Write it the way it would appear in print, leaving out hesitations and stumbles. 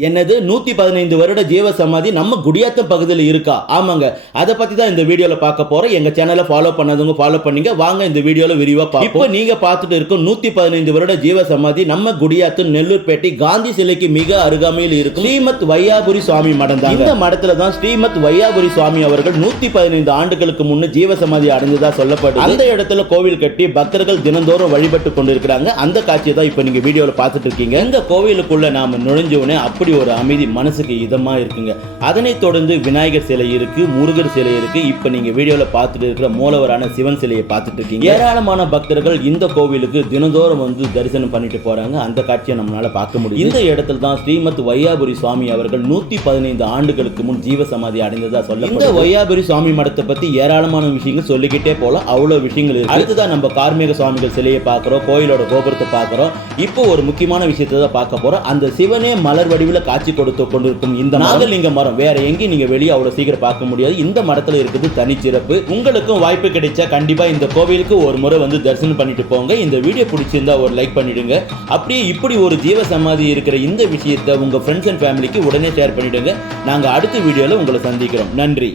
என்னது 115 வருட ஜீவ சமாதி நம்ம குடியாத்தம் பகுதியில் இருக்கா? ஆமாங்க. அதை பத்தி தான் இந்த வீடியோல பார்க்க போறோம். எங்க சேனலை ஃபாலோ பண்ணாதவங்க ஃபாலோ பண்ணீங்க. வாங்க இந்த வீடியோல விரிவா பார்ப்போம். இப்போ நீங்க பார்த்துட்டு இருக்கும் 115 வருட ஜீவ சமாதி நம்ம குடியாத்தம் நெல்லூர்பேட்டை காந்தி சிலைக்கு மிக அருகாமையில் இருக்கும் ஸ்ரீமத் வையாபுரி சுவாமி மடம் தான். இந்த மடத்துல தான் ஸ்ரீமத் வையாபுரி சுவாமி அவர்கள் 115 ஆண்டுகளுக்கு முன்ன ஜீவ சமாதி அடைந்ததா சொல்லப்படுது. அந்த இடத்துல கோவில் கட்டி பக்தர்கள் தினந்தோறும் வழிபட்டு கொண்டிருக்கிறாங்க. அந்த காட்சியை தான் இப்போ நீங்க வீடியோல பார்த்துட்டு இருக்கீங்க. இந்த கோவிலுக்குள்ள நாம நுழைஞ்சோனே அப்படி ஒரு அமைதி மனசுக்கு இதமா இருக்குங்க. அதனை தொடர்ந்து விநாயகர் சிலை இருக்கு, முருகர் சிலை இருக்கு. இப்ப நீங்க வீடியோல பார்த்துட்டு இருக்கிற மூலவரான சிவன் சிலையை பார்த்துட்டு இருக்கீங்க. ஏராளமான பக்தர்கள் இந்த கோவிலுக்கு தினந்தோறும் வந்து தரிசனம் பண்ணிட்டு போறாங்க. அந்த காட்சியை நம்மளால பார்க்க முடியும். இந்த இடத்துல தான் ஸ்ரீமத் வையாபுரி சுவாமி அவர்கள் 115 ஆண்டுகளுக்கு முன் ஜீவ சமாதி அடைந்ததா சொல்லப்படுது. இந்த வையாபுரி சுவாமி மடத்தை பத்தி ஏராளமான விஷயங்கள் சொல்லிக்கிட்டே போலாம். அவ்வளவு விஷயங்கள் இருக்கு. அடுத்ததான் நம்ம கார்மேக சுவாமிகள் சிலையை பார்க்கிறோம், கோயிலோட கோபுரத்தை பார்க்கிறோம். இப்போ ஒரு முக்கியமான விஷயத்தை தான் பார்க்க போறோம். அந்த சிவனே மலர் வடிவில் காட்சி கொடுத்து கொண்டிருக்கும் இந்த நாகலிங்க மரம் வேற எங்கேயும் நீங்க வெளியே அவ்வளவு சீக்கிரம் பார்க்க முடியாது. இந்த மரத்துல இருக்குது தனிச்சிறப்பு. உங்களுக்கும் வாய்ப்பு கிடைச்சா கண்டிப்பா இந்த கோவிலுக்கு ஒரு முறை வந்து தரிசனம் பண்ணிட்டு போங்க. இந்த வீடியோ பிடிச்சிருந்தா ஒரு லைக் பண்ணிடுங்க. அப்படியே இப்படி ஒரு ஜீவ சமாதி இருக்கிற இந்த விஷயத்தை உங்க ஃப்ரெண்ட்ஸ் அண்ட் ஃபேமிலிக்கு உடனே ஷேர் பண்ணிடுங்க. நாங்க அடுத்த வீடியோல உங்களை சந்திக்கிறோம். நன்றி.